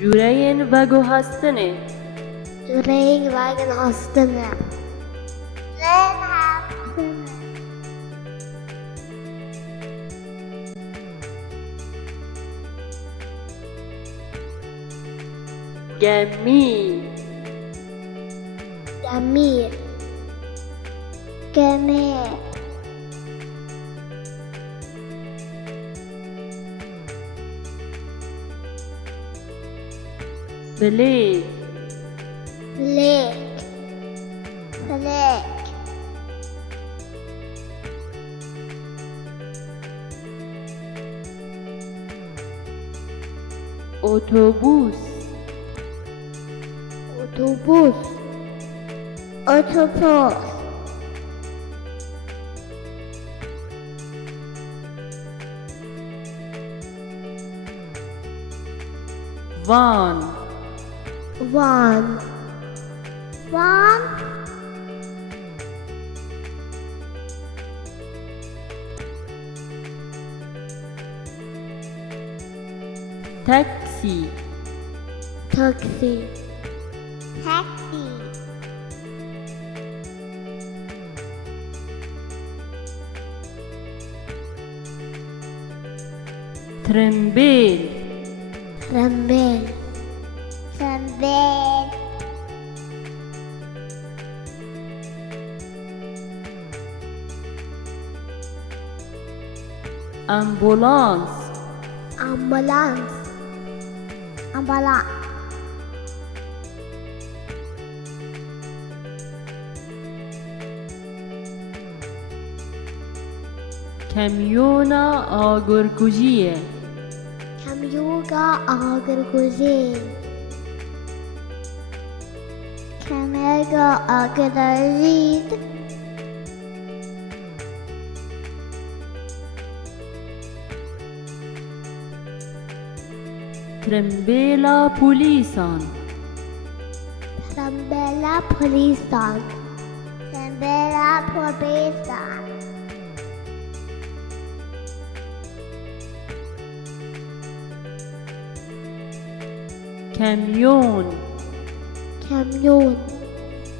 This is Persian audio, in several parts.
جورهین وگو هستنه جورهین وگن هستنه گمی گمی گمی فلیک فلیک فلیک اتوبوس اتوبوس اتوبوس وان وان وان تاکسی تاکسی تاکسی ترمبیل ترمبیل ترمبیل امبولانس امبولانس امبولانس کمیون آگرگوژیه کمیوگا آگرگوزی کمیوگا آگرگوزی ترمبیلا پولیسان ترمبیلا پولیسان ترمبیلا پولیسان کمیون کمیون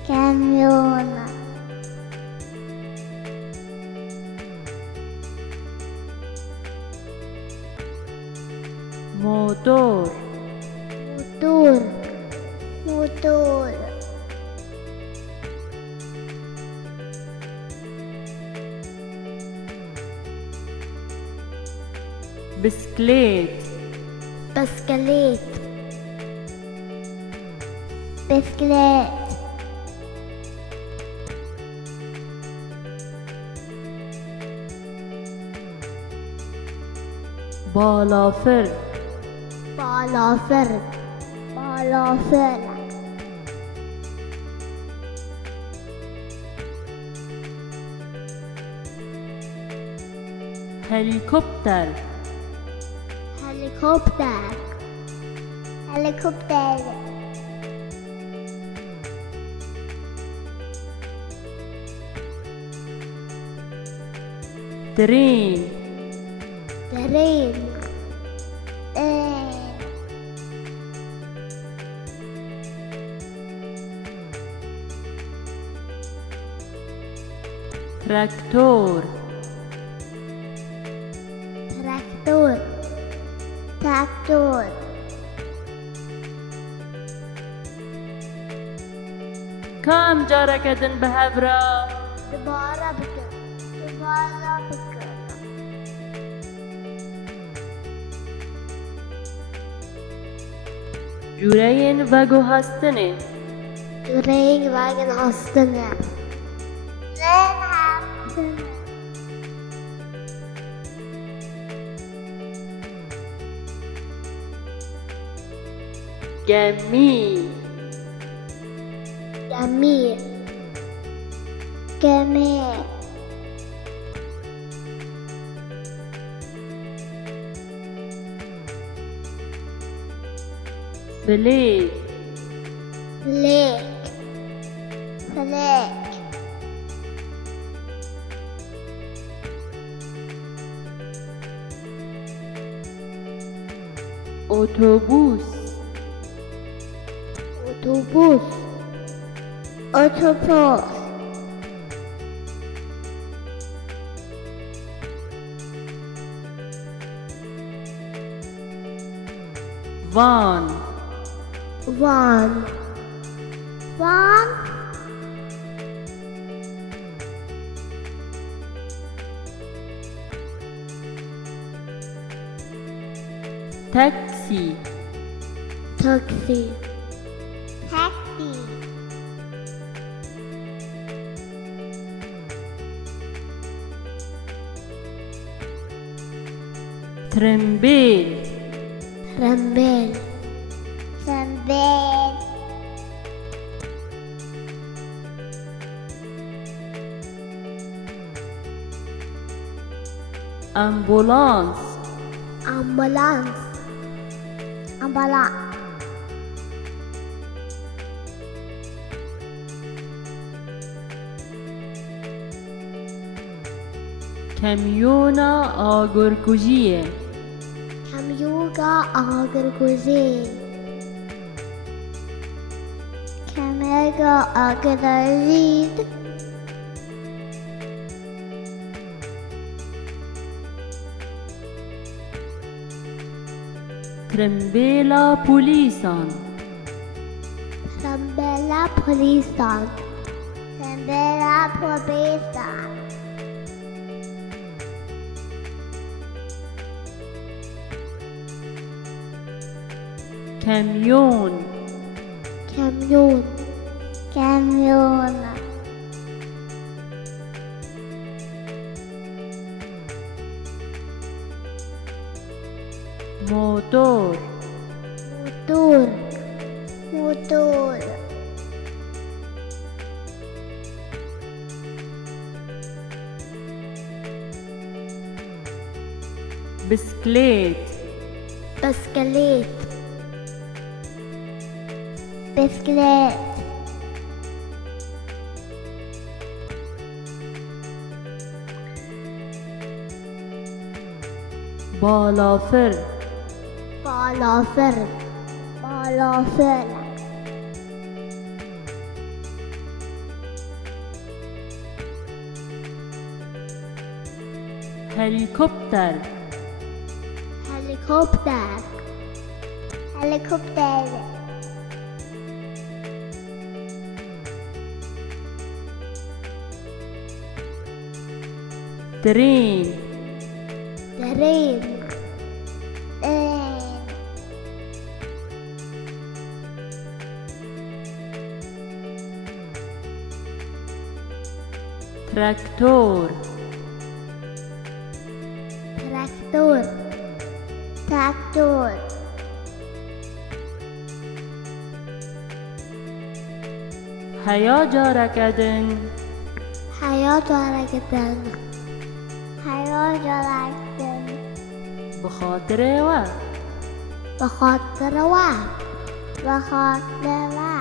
کمیون موتور موتور موتور بسکلیت بسکلیت بسکلیت بالافر بالافر بالافر هلیکوپتر هلیکوپتر هلیکوپتر ترین ترین تراکتور تراکتور تراکتور کام جارە کەدن بە هەورە دوباره بکن دوباره بکن جورهین وگو هستنه جورهین وگن هستنه گمی گمی گمی فلیک فلیک فلیک اتوبوس اتوبوس اتوبوس وان وان وان تاكسي تاكسي تاكسي ترمبيل رمبيل رمبيل أمبولانس أمبولانس أمبولانس كاميونا آگرگوژیه کمیوگا آگرگوزی کمیوگا آگرگوزید ترمبيلا بوليسان رمبلا پولیسان رمبلا پولیسان كاميون کمیون کمیون موتور موتور موتور بسكليت بسكليت بسكليت بالافر بالافر بالافر هليكوبتر هليكوبتر هليكوبتر ترين ترين ترين تراكتور تراكتور تراكتور هيا جاركدن حياة ورقتن حياة ورقتن بخاطر و بخاطر و بخاطر و